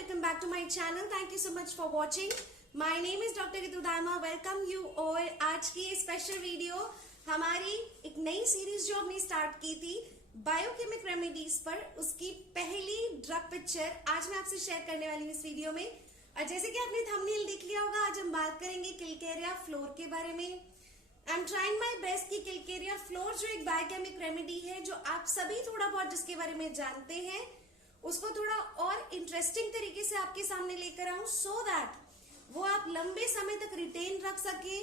welcome back to my channel. Thank you so much for watching. My name is Dr. Ritu Dharma. Welcome you all. आज की special video हमारी एक नई series जो हमने start की थी बायोकेमिक रेमेडीज पर, उसकी पहली ड्रग पिक्चर आज मैं आपसे शेयर करने वाली हूँ इस वीडियो में। और जैसे कि आपने थंबनेल देख लिया होगा, आज हम बात करेंगे किलकेरिया फ्लोर के बारे में। I am trying my best कि किलकेरिया फ्लोर जो एक बायोकेमिक रेमेडी है, जो आप सभी थोड़ा बहुत जिसके बारे में जानते हैं, उसको थोड़ा और इंटरेस्टिंग तरीके से आपके सामने लेकर आऊं, सो दैट वो आप लंबे समय तक रिटेन रख सके,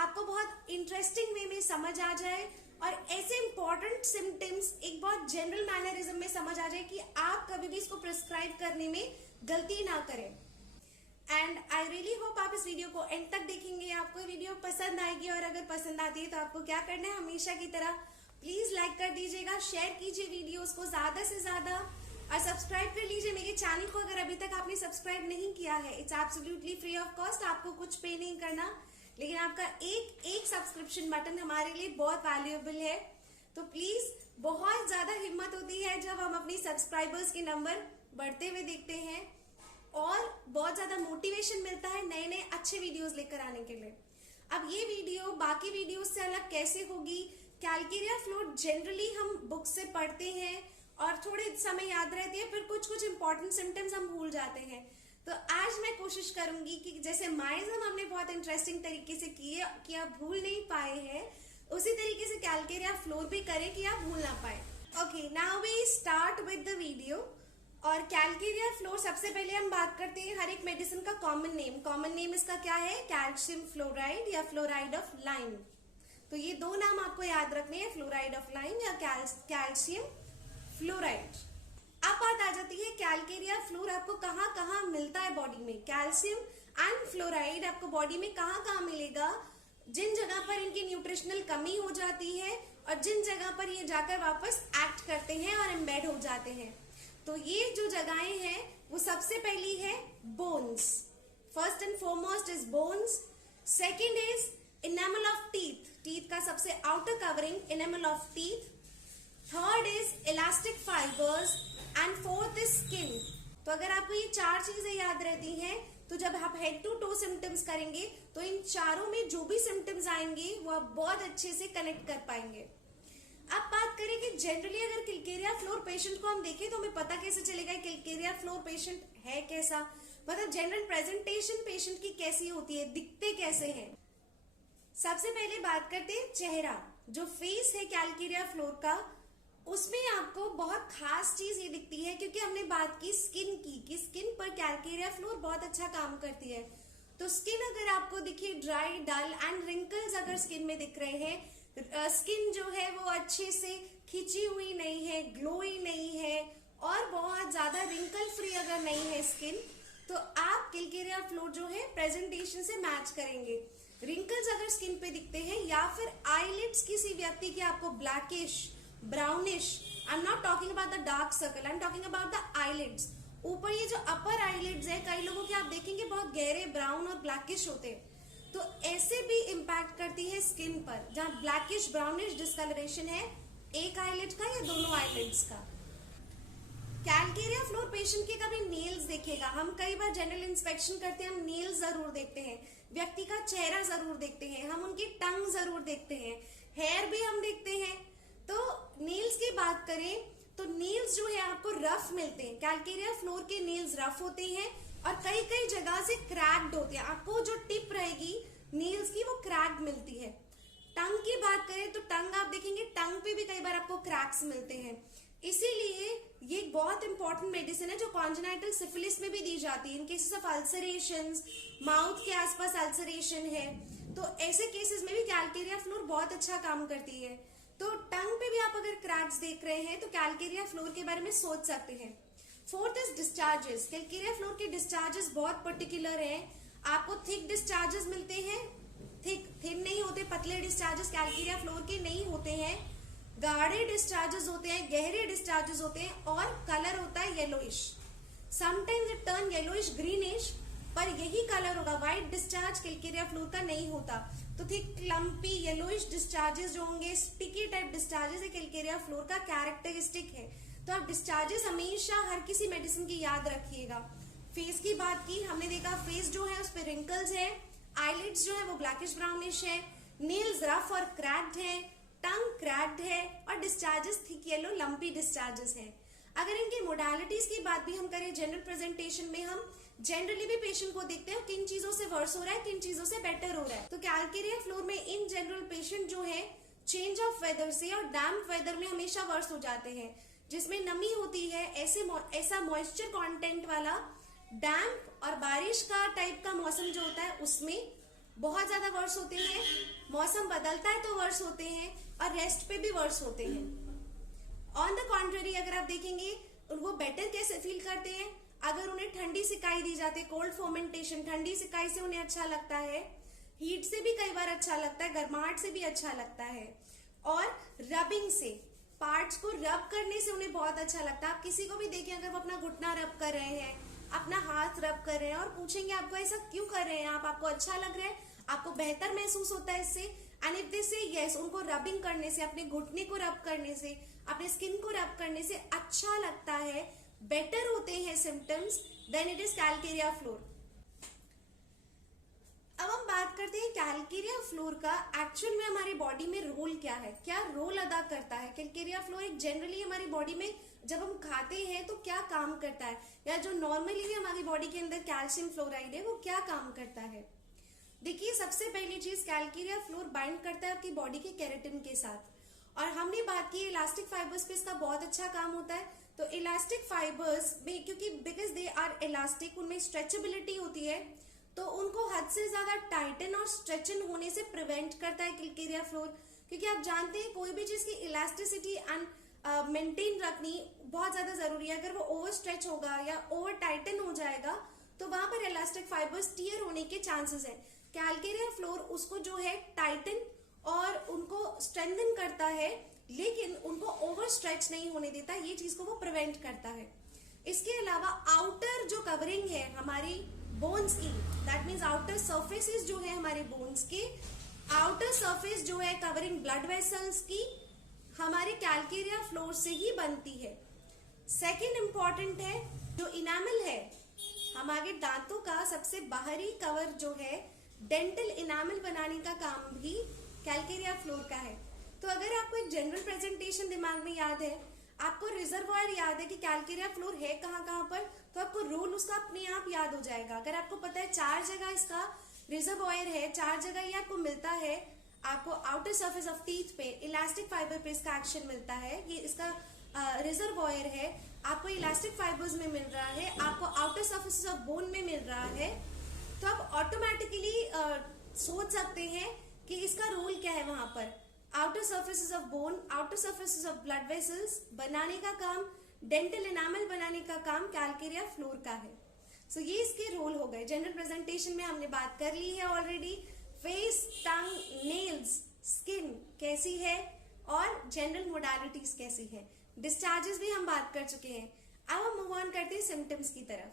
आपको बहुत इंटरेस्टिंग वे में समझ आ जाए और ऐसे इंपॉर्टेंट सिम्टम्स एक बहुत जनरल मैनरिज्म में समझ आ जाए कि आप कभी भी इसको प्रिस्क्राइब करने में गलती ना करें। एंड आई रियली होप आप इस वीडियो को एंड तक देखेंगे, आपको वीडियो पसंद आएगी। और अगर पसंद आती है तो आपको क्या करना है, हमेशा की तरह प्लीज लाइक कर दीजिएगा, शेयर कीजिए वीडियोस को ज्यादा से ज्यादा और सब्सक्राइब कर लीजिए मेरे चैनल को अगर अभी तक आपने सब्सक्राइब नहीं किया है। It's absolutely free of cost, आपको कुछ पे नहीं करना, लेकिन आपका एक सब्सक्रिप्शन बटन हमारे लिए बहुत वैल्यूएबल है। तो प्लीज, बहुत ज्यादा हिम्मत होती है जब हम अपनी सब्सक्राइबर्स के नंबर बढ़ते हुए देखते हैं और बहुत ज्यादा मोटिवेशन मिलता है नए नए अच्छे वीडियोस लेकर आने के लिए। अब ये वीडियो बाकी वीडियोस से अलग कैसे होगी? कैलकेरिया फ्लोर जनरली हम बुक से पढ़ते हैं और थोड़े समय याद रहती है, फिर कुछ कुछ इंपॉर्टेंट सिम्टम्स हम भूल जाते हैं। तो आज मैं कोशिश करूंगी कि जैसे माइजम हमने बहुत इंटरेस्टिंग तरीके से किए कि आप भूल नहीं पाए हैं, उसी तरीके से कैलकेरिया फ्लोर भी करें कि आप भूल ना पाए। Okay, now we start with the video. और कैलकेरिया फ्लोर, सबसे पहले हम बात करते हैं हर एक मेडिसिन का कॉमन नेम। कॉमन नेम इसका क्या है? कैल्शियम फ्लोराइड या फ्लोराइड ऑफ लाइम। तो ये दो नाम आपको याद रखने हैं, फ्लोराइड ऑफ लाइम या कैल्शियम फ्लोराइड। अब बात आ जाती है कैलकेरिया फ्लोर आपको कहाँ कहाँ मिलता है बॉडी में। कैल्शियम एंड फ्लोराइड आपको बॉडी में कहाँ कहाँ मिलेगा? जिन जगह पर इनकी न्यूट्रिशनल कमी हो जाती है और जिन जगह पर ये जाकर वापस एक्ट करते हैं और एम्बेड हो जाते हैं। तो ये जो जगहें हैं वो सबसे पहली है bones. First and foremost is bones. Second is enamel of teeth, teeth का सबसे outer covering enamel of teeth. Third is elastic fibres and fourth is skin. तो अगर आपको ये चार चीजें याद रहती हैं, तो जब आप हेड टू टो सिम्टम्स करेंगे तो इन चारों में जो भी सिम्टम्स आएंगे वो आप बहुत अच्छे से कनेक्ट कर पाएंगे। अब बात करें कि जनरली अगर किलकेरिया फ्लोर पेशेंट को हम देखें तो हमें पता कैसे चलेगा किलकेरिया फ्लोर पेशेंट है कैसा, मतलब जनरल प्रेजेंटेशन पेशेंट की कैसी होती है, दिखते कैसे हैं। सबसे पहले बात करते हैं चेहरा। जो फेस है कैलकेरिया फ्लोर का, उसमें आपको बहुत खास चीज ये दिखती है, क्योंकि हमने बात की स्किन की कि स्किन पर कैलकेरिया फ्लोर बहुत अच्छा काम करती है। तो स्किन अगर आपको दिखे ड्राई, डल एंड रिंकल्स अगर स्किन में दिख रहे हैं, स्किन जो है वो अच्छे से खिंची हुई नहीं है, ग्लोई नहीं है और बहुत ज्यादा रिंकल फ्री अगर नहीं है स्किन, तो आप किलकेरिया फ्लोर जो है प्रेजेंटेशन से मैच करेंगे। रिंकल्स अगर स्किन पे दिखते हैं या फिर आईलिड्स किसी व्यक्ति के आपको blackish, brownish, I am not talking about the dark circle, I am talking about the eyelids. ऊपर ये जो अपर आईलिड्स है, कई लोगों के आप देखेंगे बहुत गहरे ब्राउन और ब्लैकिश होते हैं, तो ऐसे भी इम्पैक्ट करती है स्किन पर, जहां ब्लैकिश ब्राउनिश डिस्कलरेशन है एक आईलिड का या दोनों आईलिड्स का। कैलकेरिया फ्लोर पेशेंट के कभी नेल्स देखेगा, हम कई बार जनरल इंस्पेक्शन करते हैं, हम नेल्स जरूर देखते हैं, व्यक्ति का चेहरा जरूर देखते हैं, हम उनकी टंग जरूर देखते हैं, हेयर भी हम देखते हैं। तो नेल्स की बात करें तो नेल्स जो है आपको रफ मिलते हैं, कैलकेरिया फ्लोर के नेल्स रफ होते हैं और कई कई जगह से क्रैक्ड होते हैं। आपको जो टिप रहेगी नेल्स की वो क्रैक्ड मिलती है। टंग की बात करें तो टंग आप देखेंगे, टंग पे भी कई बार आपको क्रैक्स मिलते हैं। इसीलिए ये एक बहुत इंपॉर्टेंट मेडिसिन है जो कॉन्जेनाइटल सिफिलिस में भी दी जाती है। इन केसेस ऑफ अल्सरेशंस, माउथ के आसपास अल्सरेशन है, तो ऐसे केसेस में भी कैलकेरिया फ्लोर बहुत अच्छा काम करती है। तो टंग पे भी आप अगर क्रैक्स देख रहे हैं तो कैलकेरिया फ्लोर के बारे में सोच सकते हैं। Fourth is discharges. Calcarea floor के डिस्चार्जेस बहुत पर्टिकुलर हैं। आपको थिक डिस्चार्जेस मिलते हैं, थिन नहीं होते, पतले डिस्चार्जेस कैलकेरिया फ्लोर के नहीं होते हैं। गाढ़े डिस्चार्जेस होते हैं, गहरे डिस्चार्जेस होते हैं और कलर होता है yellowish. Sometimes it turn yellowish greenish, पर यही कलर होगा। व्हाइट डिस्चार्ज कैलकेरिया फ्लोर का नहीं होता। तो थिक लंपी येलोइश डिस्चार्जेस जो होंगे, sticky type discharges, Calcarea floor का कैरेक्टरिस्टिक है। तो आप डिस्चार्जेस हमेशा हर किसी मेडिसिन की याद रखिएगा। फेस की बात की, हमने देखा फेस जो है उस पर रिंकल्स है, आईलिड्स जो है वो ब्लैकिश ब्राउनिश है, नेल्स रफ और क्रैक्ड है, टंग क्रैक्ड है और discharges thick yellow lumpy discharges है। अगर इनकी मोडालिटीज की बात भी हम करें जनरल प्रेजेंटेशन में, हम जनरली भी पेशेंट को देखते हैं किन चीजों से वर्स हो रहा है, किन चीजों से बेटर हो रहा है। तो कैलकेरिया फ्लोर में इन जनरल पेशेंट जो है चेंज ऑफ वेदर से और डैम्प वेदर में हमेशा वर्स हो जाते हैं, जिसमें नमी होती है, ऐसा मॉइस्चर कंटेंट वाला डैम्प और बारिश का टाइप का मौसम जो होता है उसमें बहुत ज्यादा वर्स होते हैं। मौसम बदलता है तो वर्स होते हैं और रेस्ट पे भी वर्स होते हैं। ऑन द कॉन्ट्ररी अगर आप देखेंगे वो बेटर कैसे फील करते हैं, अगर उन्हें ठंडी सिकाई दी जाती है, कोल्ड फर्मेंटेशन, ठंडी सिकाई से उन्हें अच्छा लगता है, हीट से भी कई बार अच्छा लगता है, गर्माहट से भी अच्छा लगता है, और रबिंग से, पार्ट्स को रब करने से उन्हें बहुत अच्छा लगता है। आप किसी को भी देखें अगर वो अपना घुटना रब कर रहे हैं, अपना हाथ रब कर रहे हैं और पूछेंगे आपको ऐसा क्यों कर रहे हैं आप, आपको अच्छा लग रहा है, आपको बेहतर महसूस होता है इससे, एंड इफ दे से यस, उनको रबिंग करने से, अपने घुटने को रब करने से, अपने स्किन को रब करने से अच्छा लगता है, बेटर होते हैं symptoms, then it is calcarea fluor. अब हम बात करते हैं कैलकेरिया फ्लोर का एक्चुअल में हमारी बॉडी में रोल क्या है, क्या रोल अदा करता है। कैलकेरिया फ्लोर एक जनरली हमारी बॉडी में जब हम खाते हैं तो क्या काम करता है, या जो नॉर्मली हमारी बॉडी के अंदर कैल्शियम फ्लोराइड है वो क्या काम करता है। देखिए, सबसे पहली चीज कैलकेरिया फ्लोर बाइंड करता है आपकी बॉडी के केराटिन के साथ, और हमने बात की इलास्टिक फाइबर्स पे इसका बहुत अच्छा काम होता है। तो इलास्टिक फाइबर्स में क्योंकि बिकॉज दे आर इलास्टिक, उनमें स्ट्रेचेबिलिटी होती है, तो उनको हद से ज्यादा टाइटन और स्ट्रेचन होने से प्रिवेंट करता है कैलकेरिया फ्लोर। क्योंकि आप जानते हैं कोई भी चीज की इलास्टिसिटी एंड मेंटेन रखनी बहुत ज्यादा जरूरी है। अगर वो ओवर स्ट्रेच होगा या ओवर टाइटन हो जाएगा तो वहां पर इलास्टिक फाइबर्स टियर होने के चांसेस है। कैलकेरिया फ्लोर उसको जो है टाइटन और उनको स्ट्रेंथन करता है, लेकिन उनको ओवर स्ट्रेच नहीं होने देता, ये चीज को वो प्रिवेंट करता है। इसके अलावा आउटर जो कवरिंग है हमारी बोन्स की, दैट मीन्स आउटर सर्फेसिस जो है हमारे बोन्स के, आउटर सरफेस जो है कवरिंग ब्लड वेसल्स की, हमारे कैलकेरिया फ्लोर से ही बनती है। सेकेंड इंपॉर्टेंट है जो इनामल है, हमारे दांतों का सबसे बाहरी कवर जो है, डेंटल इनामल बनाने का काम भी कैलकेरिया फ्लोर का है। तो अगर आपको एक जनरल प्रेजेंटेशन दिमाग में याद है, आपको रिजर्वायर याद है कि कैलकेरिया फ्लोर है कहाँ कहाँ पर, तो आपको रोल उसका अपने आप याद हो जाएगा। अगर आपको पता है 4 जगह इसका रिजर्वायर है, 4 जगह ये आपको मिलता है, आपको आउटर सरफेस ऑफ टीथ पे इलास्टिक फाइबर पे इसका एक्शन मिलता है, ये इसका रिजर्वायर है, आपको इलास्टिक फाइबर्स में मिल रहा है, आपको आउटर सरफेस ऑफ बोन में मिल रहा है, तो आप ऑटोमेटिकली सोच सकते हैं कि इसका रोल क्या है। वहां पर outer surfaces of bone, outer surfaces of blood vessels बनाने का काम, डेंटल एनामल बनाने का काम कैलकेरिया फ्लोर का है। सो ये इसके रोल हो गए। जनरल प्रेजेंटेशन में हमने बात कर ली है ऑलरेडी, फेस, टंग, नेल्स, स्किन कैसी है और जनरल मोडालिटीज कैसी है, डिस्चार्जेस भी हम बात कर चुके हैं। अब हम मूव ऑन करते हैं सिम्टम्स की तरफ।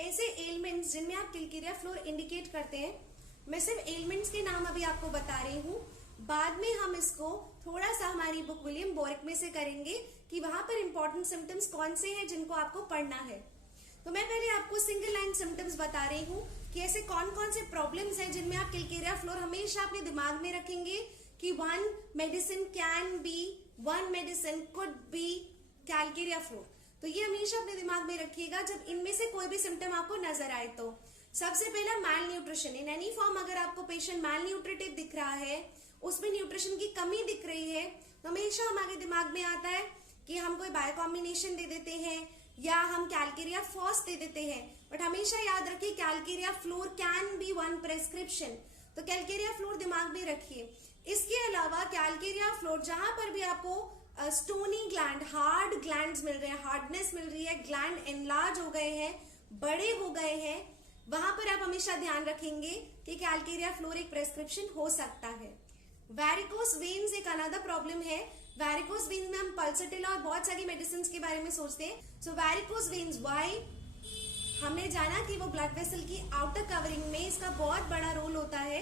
ऐसे एलिमेंट्स जिनमें आप कैलकेरिया फ्लोर इंडिकेट करते हैं, मैं सिर्फ एलिमेंट्स के नाम अभी आपको बता रही हूँ, बाद में हम इसको थोड़ा सा हमारी बुक विलियम बोरिक में से करेंगे कि वहां पर इंपॉर्टेंट सिम्टम्स कौन से हैं जिनको आपको पढ़ना है। तो मैं पहले आपको सिंगल लाइन सिम्टम्स बता रही हूँ कि ऐसे कौन कौन से प्रॉब्लम्स हैं जिनमें आप कैलकेरिया फ्लोर हमेशा अपने दिमाग में रखेंगे कि one medicine could be Calcarea floor. तो ये हमेशा अपने दिमाग में रखिएगा जब इनमें से कोई भी सिम्टम आपको नजर आए। तो सबसे पहला मैल न्यूट्रिशन, इन एनी फॉर्म अगर आपको पेशेंट मैल न्यूट्रिटिव दिख रहा है, उसमें न्यूट्रिशन की कमी दिख रही है, तो हमेशा हमारे दिमाग में आता है कि हम कोई बायो कॉम्बिनेशन दे देते हैं या हम कैलकेरिया फॉस दे देते हैं। बट हमेशा याद रखिए Calcarea floor can be one prescription, तो कैलकेरिया फ्लोर दिमाग में रखिए। इसके अलावा कैलकेरिया फ्लोर जहां पर भी आपको स्टोनी ग्लैंड, हार्ड ग्लैंड्स मिल रहे हैं, हार्डनेस मिल रही है, ग्लैंड एनलार्ज हो गए हैं, बड़े हो गए हैं, वहां पर आप हमेशा ध्यान रखेंगे कि कैलकेरिया फ्लोर एक प्रेस्क्रिप्शन हो सकता है। वैरिकोस वेन्स एक अनदर प्रॉब्लम है। वैरिकोस वेन्स में हम पल्सटिल और बहुत सारी मेडिसिन के बारे में सोचते हैं। सो वैरिकोस वेन्स व्हाई, हमने जाना कि वो ब्लड वेसल की आउटर कवरिंग में इसका बहुत बड़ा रोल होता है,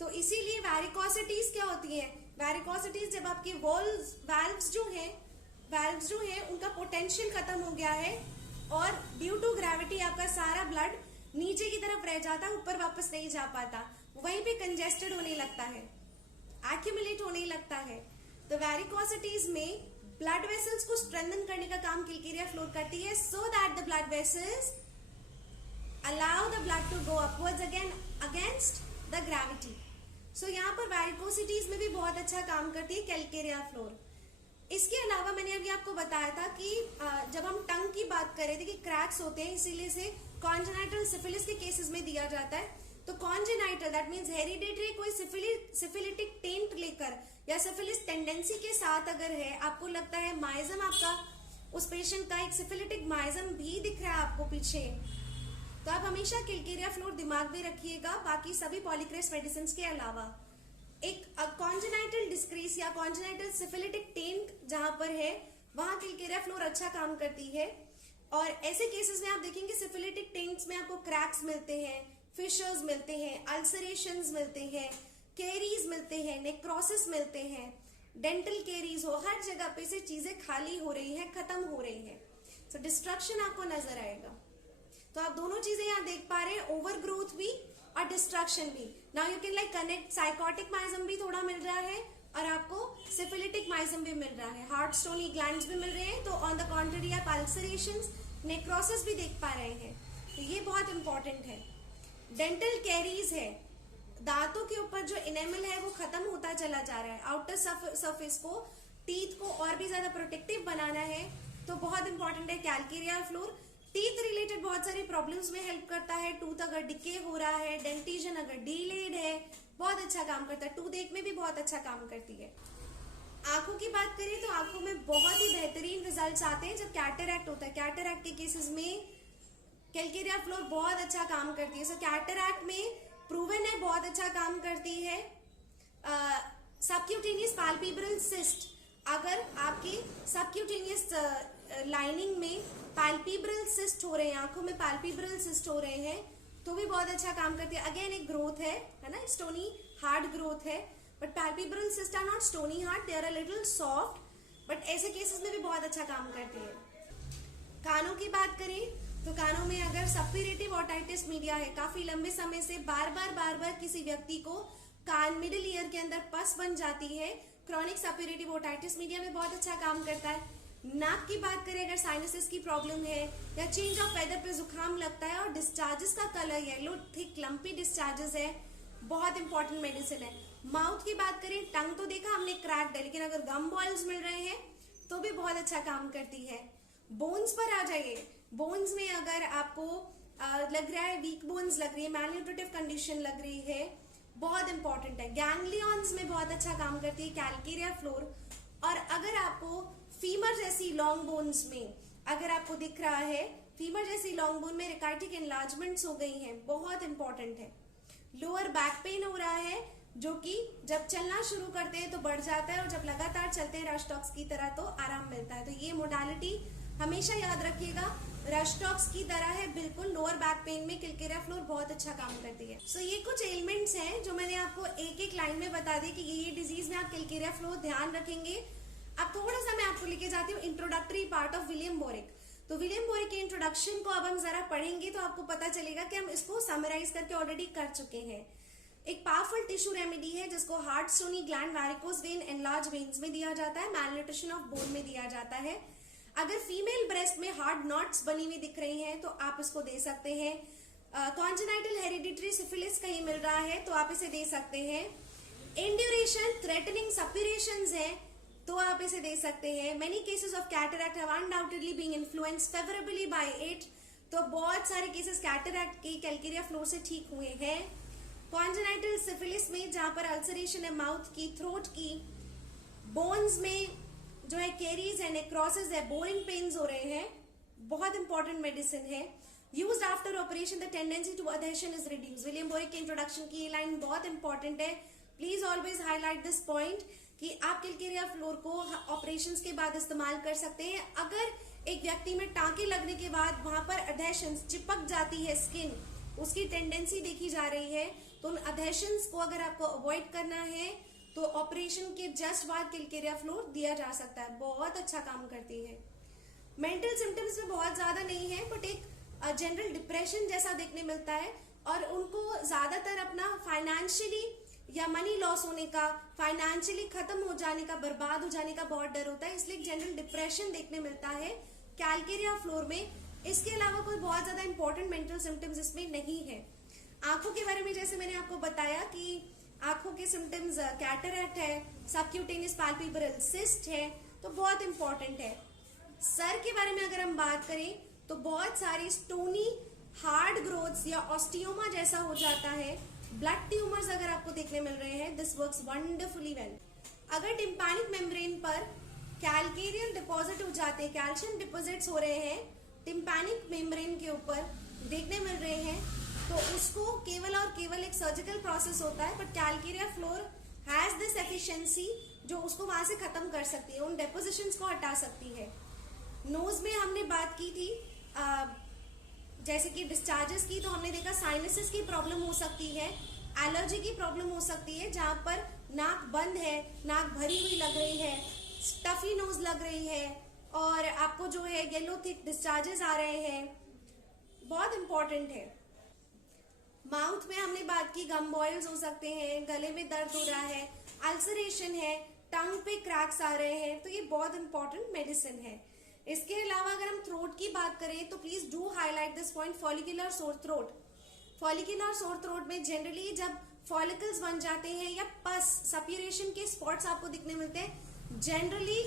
तो इसीलिए वैरिकोसिटीज क्या होती है, वैरिकोसिटीज जब आपके वाल्व्स जो है उनका पोटेंशियल खत्म हो गया है और ड्यू टू ग्रेविटी ही आपका सारा ब्लड नीचे की तरफ रह जाता है, ऊपर वापस नहीं जा पाता, वहीं पे कंजेस्टेड होने लगता है, एक्यूमुलेट होने लगता है। तो वेरिकोसिटीज में ब्लड वेसल्स को स्ट्रेंथन करने का काम किलकेरिया फ्लोर करती है, so that the blood vessels allow the blood to go upwards again against the gravity. So यहाँ पर वेरिकोसिटीज में भी बहुत अच्छा काम करती है कैलकेरिया फ्लोर। इसके अलावा मैंने अभी आपको बताया था कि जब हम टंग की बात कर रहे थे कि क्रैक्स होते हैं, इसीलिए से कॉन्जेनाइटल सिफिलिस के केसेस में दिया जाता है। तो कॉन्जेनाइटल दैट मींस हेरिडेटरी कोई सिफिलिटिक टेंट लेकर या सिफिलिस टेंडेंसी के साथ अगर है, आपको लगता है माइजम आपका उस पेशेंट का एक सिफिलिटिक माइजम भी दिख रहा है आपको पीछे, तो आप हमेशा किलकेरिया फ्लोर दिमाग में रखिएगा, बाकी सभी पॉलीक्रेस्ट मेडिसिन के अलावा। एक कॉन्जेनाइटल डिस्क्रीस या कॉन्जेनाइटल सिफिलिटिक टेंट जहां पर है, वहां किलकेरिया फ्लोर अच्छा काम करती है। और ऐसे केसेस में आप देखेंगे सिफिलिटिक टेंट्स में आपको क्रैक्स मिलते हैं, फिशर्स मिलते हैं, अल्सरेशंस मिलते हैं, कैरीज मिलते हैं, नेक्रोसिस मिलते हैं, डेंटल कैरीज हो, हर जगह पे से चीजें खाली हो रही है, खत्म हो रही है, तो डिस्ट्रक्शन आपको नजर आएगा। तो आप दोनों चीजें यहाँ देख पा रहे हैं, ओवर ग्रोथ भी और डिस्ट्रक्शन भी। Now you can like connect, psychotic miasm भी थोड़ा मिल रहा है और आपको सिफिलिटिक माइजम भी मिल रहा है, हार्ट स्टोनी ग्लैंड्स भी मिल रहे हैं। तो ऑन द कॉन्ट्री आप अल्सरेशंस, नेक्रोसिस भी देख पा रहे हैं, तो ये बहुत इंपॉर्टेंट है। डेंटल कैरीज है, दांतों के ऊपर जो इनेमल है वो खत्म होता चला जा रहा है, आउटर सरफेस को, टीथ को और भी ज्यादा प्रोटेक्टिव बनाना है, तो बहुत इंपॉर्टेंट है कैलकेरिया फ्लोर। टीथ रिलेटेड बहुत सारी प्रॉब्लम्स में हेल्प करता है, टूथ अगर डिके हो रहा है, डेंटिशन अगर डीलेड है, बहुत अच्छा काम करता है। टूथ एक में भी बहुत अच्छा काम करती है। आंखों की बात करें तो आंखों में बहुत ही बेहतरीन रिजल्ट्स आते हैं जब कैटरैक्ट होता है। कैटरैक्ट के केसेस में कैलकेरिया फ्लोर बहुत अच्छा काम करती है। सो कैटरैक्ट में प्रूवन है बहुत अच्छा काम करती है। सबक्यूटेनियस पैल्पेब्रल सिस्ट, अगर आपकी सबक्यूटेनियस लाइनिंग में पैल्पेब्रल सिस्ट हो रहे हैं, आंखों में पैल्पेब्रल सिस्ट हो रहे हैं, तो भी बहुत अच्छा काम करती है। अगेन एक ग्रोथ है ना, स्टोनी हार्ड ग्रोथ है, but palpebral cyst are not stony hard, they are a little soft, but ऐसे केसेस में भी बहुत अच्छा काम करती है। कानों की बात करें तो कानों में अगर सप्यूरेटिव ओटाइटिस मीडिया है, काफी लंबे समय से बार बार किसी व्यक्ति को कान मिडिल ईयर के अंदर पस बन जाती है, क्रॉनिक सप्यूरेटिव ओटाइटिस मीडिया में बहुत अच्छा काम करता है। नाक की बात करें, अगर साइनसिस की प्रॉब्लम है या चेंज ऑफ वेदर पे जुकाम लगता है और डिस्चार्जेस का colour yellow thick lumpy discharges है, बहुत इंपॉर्टेंट मेडिसिन है। माउथ की बात करें, टंग तो देखा हमने क्रैक्ड है, लेकिन अगर गम बॉयल्स मिल रहे हैं तो भी बहुत अच्छा काम करती है। बोन्स पर आ जाइए, बोन्स में अगर आपको लग रहा है वीक बोन्स लग रही है, मैलन्यूट्रिटिव कंडीशन लग रही है, बहुत इंपॉर्टेंट है। गैंग्लियंस में बहुत अच्छा काम करती है कैलकेरिया फ्लोर। और अगर आपको फीमर जैसी लॉन्ग बोन्स में अगर आपको दिख रहा है, फीमर जैसी लॉन्ग बोन में रिकार्टिक एनलार्जमेंट्स हो गई हैं, बहुत इंपॉर्टेंट है। लोअर बैक पेन हो रहा है, जो कि जब चलना शुरू करते हैं तो बढ़ जाता है और जब लगातार चलते हैं रश टॉक्स की तरह तो आराम मिलता है। तो ये मोडालिटी हमेशा याद रखिएगा, रश टॉक्स की तरह है बिल्कुल। लोअर बैक पेन में किलकेरिया फ्लोर बहुत अच्छा काम करती है। सो ये कुछ एलिमेंट्स हैं जो मैंने आपको एक एक लाइन में बता दी कि ये डिजीज में आप किलकेरिया फ्लोर ध्यान रखेंगे। अब थोड़ा सा मैं आपको लेके जाती हूँ introductory part of William boric. तो विलियम बोरिक के इंट्रोडक्शन को अब हम जरा पढ़ेंगे तो आपको पता चलेगा कि हम इसको समराइज करके ऑलरेडी कर चुके हैं। एक पावरफुल टिश्यू रेमेडी है जिसको heart stony gland, varicose vein, enlarge veins में दिया जाता है, मैलन्यूट्रिशन ऑफ बोन में दिया जाता है। अगर फीमेल ब्रेस्ट में हार्ड नॉट्स बनी हुई दिख रही हैं तो आप इसको दे सकते हैं। कॉन्जेनाइटल हेरिडिटरी सिफिलिस कहीं मिल रहा है तो आप इसे दे सकते हैं। इंड्यूरेशन, थ्रेटनिंग सप्यूरेशंस है तो आप इसे दे सकते हैं। Many cases of cataract have undoubtedly being influenced favourably by it, तो बहुत सारे केसेस कैटरैक्ट के कैलकेरिया फ्लोर से ठीक हुए हैं। कॉन्जेनाइटल सिफिलिस में जहां पर अल्सरेशन है माउथ की, थ्रोट की, बोन्स में जो है कैरीज है, नेक्रोसिस है, बोरिंग पेन्स हो रहे हैं, बहुत इंपॉर्टेंट मेडिसिन है। Used after operation the tendency to adhesion is reduce. William Boericke के इंट्रोडक्शन की ये लाइन बहुत इंपॉर्टेंट है, please always highlight this point कि आप किलकेरिया फ्लोर को ऑपरेशंस के बाद इस्तेमाल कर सकते हैं। अगर एक व्यक्ति में टांके लगने के बाद वहां पर अधेशंस चिपक जाती है, स्किन उसकी टेंडेंसी देखी जा रही है, तो उन अधेशंस को अगर आपको अवॉइड करना है तो ऑपरेशन के जस्ट बाद किलकेरिया फ्लोर दिया जा सकता है, बहुत अच्छा काम करती है। मेंटल सिम्टम्स में बहुत ज्यादा नहीं है, बट एक जनरल डिप्रेशन जैसा देखने मिलता है, और उनको ज्यादातर अपना फाइनेंशियली या मनी लॉस होने का, फाइनेंशियली खत्म हो जाने का, बर्बाद हो जाने का बहुत डर होता है, इसलिए जनरल डिप्रेशन देखने मिलता है कैलकेरिया फ्लोर में। इसके अलावा कोई बहुत ज्यादा इंपॉर्टेंट मेंटल सिम्टम्स इसमें नहीं है। आंखों के बारे में जैसे मैंने आपको बताया कि आंखों के सिम्टम्स कैटरैक्ट है, सबक्यूटेनियस पाल्पेब्रल सिस्ट है, तो बहुत इंपॉर्टेंट है। सर के बारे में अगर हम बात करें तो बहुत सारी स्टोनी हार्ड ग्रोथ्स या ऑस्टियोमा जैसा हो जाता है। ब्लड ट्यूमर्स अगर आपको देखने मिल रहे हैं, दिस वर्क्स वंडरफुली वेल। अगर टिम्पैनिक मेम्ब्रेन पर कैलकेरियल डिपॉजिट हो जाते हैं, कैल्शियम डिपॉजिट्स हो रहे हैं टिम्पैनिक मेम्ब्रेन के ऊपर देखने मिल रहे हैं, तो उसको केवल और केवल एक सर्जिकल प्रोसेस होता है, but Calcarea floor has this efficiency जो उसको वहां से खत्म कर सकती है, उन डेपोजिशंस को हटा सकती है। नोज में हमने बात की थी जैसे कि डिस्चार्जेस की, तो हमने देखा साइनसिस की प्रॉब्लम हो सकती है, एलर्जी की प्रॉब्लम हो सकती है, जहां पर नाक बंद है, नाक भरी हुई लग रही है, स्टफी नोज लग रही है, और आपको जो है येलो थिक डिस्चार्जेस आ रहे हैं, बहुत इंपॉर्टेंट है। माउथ में हमने बात की, गम बॉयल्स हो सकते हैं, गले में दर्द हो रहा है, अल्सरेशन है, टंग पे क्रैक्स आ रहे हैं, तो ये बहुत इंपॉर्टेंट मेडिसिन है। इसके अलावा अगर हम थ्रोट की बात करें तो please do highlight this point, follicular sore throat. Follicular sore throat में जनरली जब फॉलिकल्स बन जाते हैं या पस सप्यूरेशन के स्पॉट्स आपको दिखने मिलते हैं, generally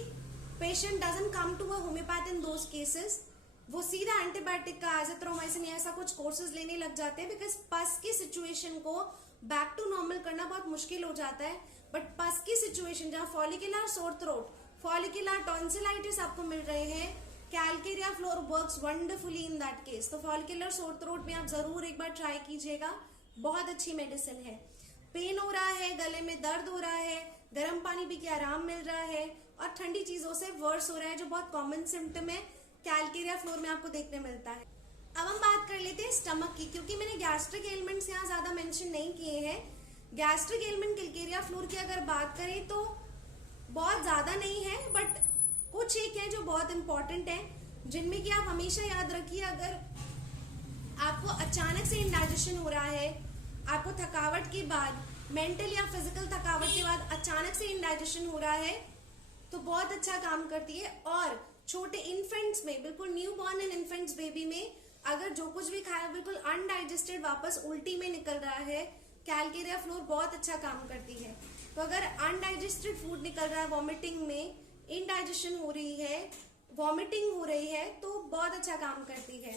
patient doesn't come to a homeopath in those cases, वो सीधा एंटीबायोटिक का एजिथ्रोमाइसिन या ऐसा कुछ कोर्सेज लेने लग जाते हैं, बिकॉज पस की सिचुएशन को बैक टू नॉर्मल करना बहुत मुश्किल हो जाता है। बट पस की सिचुएशन जहां follicular sore throat, follicular tonsillitis आपको मिल रहे हैं, Calcarea floor works wonderfully in that case. तो फॉलिकुलर सोर थ्रोट में आप जरूर एक बार ट्राई कीजिएगा, बहुत अच्छी मेडिसिन है। पेन हो रहा है, गले में दर्द हो रहा है, गर्म पानी पी के आराम मिल रहा है, और ठंडी चीजों से वर्स हो रहा है, जो बहुत कॉमन सिम्टम है कैलकेरिया फ्लोर में आपको देखने मिलता है। अब हम बात कर लेते हैं स्टमक की, क्योंकि मैंने गैस्ट्रिक एलिमेंट्स यहाँ ज्यादा मेंशन नहीं किए हैं। गैस्ट्रिक एलिमेंट कैलकेरिया फ्लोर की अगर बात करें तो बहुत ज्यादा नहीं है, बट कुछ एक है जो बहुत इंपॉर्टेंट है, जिनमें कि आप हमेशा याद रखिए, अगर आपको अचानक से इंडाइजेशन हो रहा है, आपको थकावट के बाद, मेंटल या फिजिकल थकावट के बाद अचानक से इंडाइजेशन हो रहा है, तो बहुत अच्छा काम करती है। और छोटे इन्फेंट्स में, बिल्कुल new born and infants baby में अगर जो कुछ भी खाया बिल्कुल अनडाइजेस्टेड वापस उल्टी में निकल रहा है, कैलकेरिया फ्लोर बहुत अच्छा काम करती है। तो अगर अनडाइजेस्टेड फूड निकल रहा है वॉमिटिंग में, इनडाइजेशन हो रही है, वॉमिटिंग हो रही है, तो बहुत अच्छा काम करती है।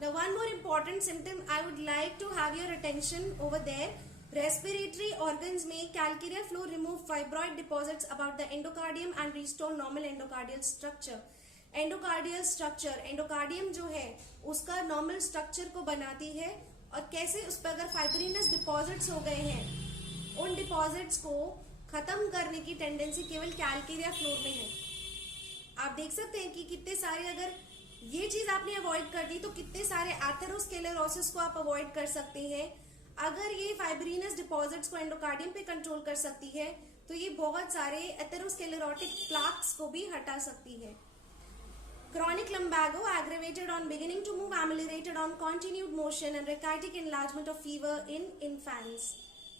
Now one more important symptom I would like to have your attention over there. Respiratory organs में calcareous flow remove fibroid deposits about the endocardium and restore normal endocardial structure. Endocardial structure, endocardium जो है उसका normal structure को बनाती है, और कैसे उस पर अगर fibrinous deposits हो गए हैं, उन deposits को खत्म करने की टेंडेंसी केवल कैलकेरिया फ्लोर में है। आप देख सकते हैं कि कितने सारे, अगर ये चीज आपने अवॉइड कर दी तो कितने सारे एथेरोस्क्लेरोसिस को आप अवॉइड कर सकते हैं। अगर ये फाइब्रिनस डिपॉजिट्स को एंडोकार्डियम पे कंट्रोल कर सकती है, तो ये बहुत सारे एथेरोस्क्लेरोटिक प्लाक्स को भी हटा सकती है। Chronic lumbago aggravated on beginning to move, ameliorated on continued motion, and rachitic enlargement of fever in infants.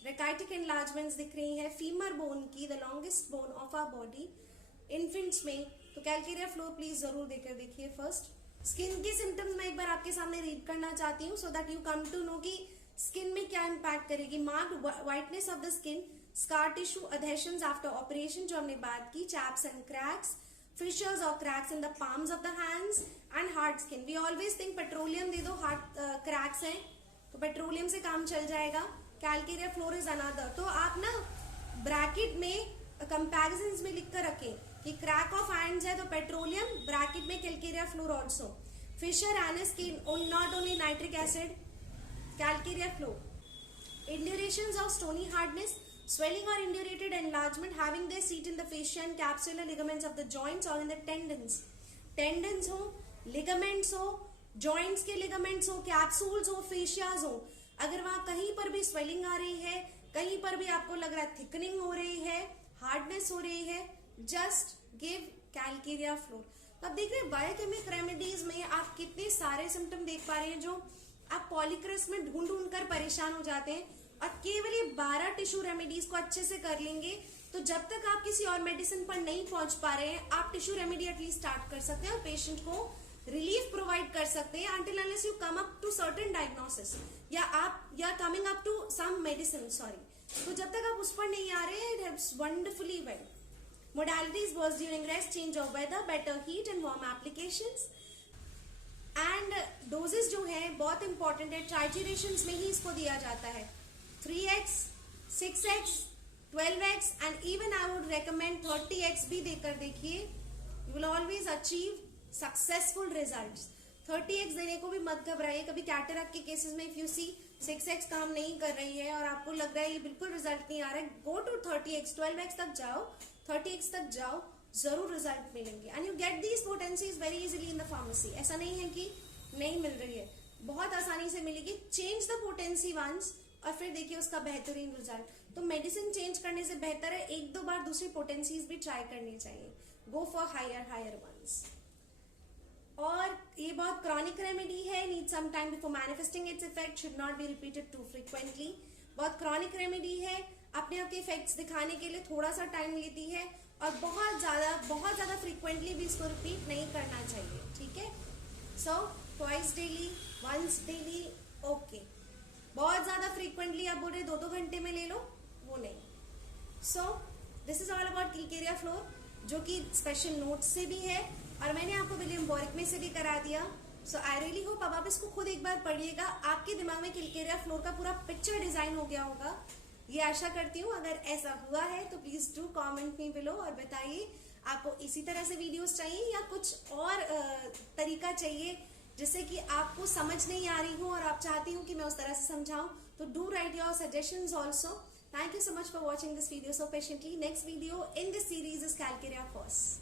Rachitic enlargements दिख रही है फीमर बोन की, the longest bone of our body, infants में। तो कैलकेरिया फ्लोर प्लीज जरूर देकर देखिए। First, skin के सिम्टम्स मैं एक बार आपके सामने रीड करना चाहती हूँ, so that you come to know कि स्किन में क्या इम्पैक्ट करेगी। Marked whiteness of the skin, scar tissue adhesions after operation जो हमने बात की, chaps and cracks, fissures or cracks in the palms of the hands, and hard skin. We always think petroleum दे दो, hard cracks हैं तो petroleum से काम चल जाएगा। Calcarea floor is another. तो आप ना ब्रैकेट में कंपैरिजन में लिख कर रखें कि क्रैक ऑफ हैंड्स है तो पेट्रोलियम, ब्रैकेट में Calcarea fluor also. Fissure and skin, not only nitric acid, Calcarea fluor. Indurations of stony hardness, swelling or indurated enlargement having their seat in the fascia and capsular ligaments of the joints or in the tendons. Tendons हो, ligaments हो, joints के ligaments हो, capsules हो, fascias हो, अगर वहां कहीं पर भी swelling आ रही है, कहीं पर भी आपको लग रहा है thickening हो रही है, hardness हो रही है, just give calcaria floor. तो आप देख रहे हैं बायोकेमिक रेमेडीज में आप कितने सारे सिम्टम देख पा रहे हैं जो आप पॉलीक्रस में ढूंढ ढूंढ कर परेशान हो जाते हैं, और केवल ये 12 टिश्यू रेमेडीज को अच्छे से कर लेंगे तो जब तक आप किसी और मेडिसिन पर नहीं पहुंच पा रहे हैं आप टिश्यू रेमेडी एटलीस्ट स्टार्ट कर सकते हैं और पेशेंट को रिलीफ प्रोवाइड कर सकते हैं until unless you come up to certain diagnosis या coming up to some medicine, तो जब तक आप उस पर नहीं आ रहे हैं it helps wonderfully well. Modalities was during rest, change of weather, better heat and warm applications. And doses जो है बहुत इंपॉर्टेंट है, ट्राइजीरेशंस में ही इसको दिया जाता है 3x, 6x, 12x and even I would recommend 30x भी देकर देखिए, you will always achieve successful results. 30x देने को भी मत घबराइए. कभी कैटरैक्ट के केसेस में इफ यू सी 6x काम नहीं कर रही है और आपको लग रहा है ये बिल्कुल रिजल्ट नहीं आ रहा है, गो टू 30x, 12x तक जाओ, 30x तक जाओ, जरूर रिजल्ट मिलेंगे. And you get these potencies very easily in the pharmacy. ऐसा नहीं है कि नहीं मिल रही है, बहुत आसानी से मिलेगी. चेंज द पोटेंसी वंस और फिर देखिए उसका बेहतरीन रिजल्ट. तो मेडिसिन चेंज करने से बेहतर है एक दो बार दूसरी पोटेंसीज भी ट्राई करनी चाहिए. Go for higher ones. और ये बहुत क्रॉनिक रेमेडी है, need some time before manifesting its effect, should not be repeated too frequently. बहुत क्रॉनिक रेमेडी है, अपने आप के इफेक्ट्स दिखाने के लिए थोड़ा सा टाइम लेती है और बहुत ज्यादा फ्रीक्वेंटली भी इसको रिपीट नहीं करना चाहिए. ठीक है, so twice daily, once daily, okay. बहुत ज्यादा फ्रीक्वेंटली आप बोल रहे 2-2 घंटे में ले लो, वो नहीं. So this is all about Calcarea fluor, जो कि स्पेशल नोट से भी है और मैंने आपको विलियम बॉरिक में से भी करा दिया. सो आई रियली होप अब आप इसको खुद एक बार पढ़िएगा, आपके दिमाग में किलकेरिया फ्लोर का पूरा पिक्चर डिजाइन हो गया होगा, ये आशा करती हूँ. अगर ऐसा हुआ है तो please do comment me below और बताइए आपको इसी तरह से वीडियोस चाहिए या कुछ और तरीका चाहिए जिससे कि आपको समझ नहीं आ रही हो और आप चाहती हूँ कि मैं उस तरह से समझाऊं. तो do right your suggestions also. Thank you so much for watching this video so patiently. Next video in this series is Calcarea Force.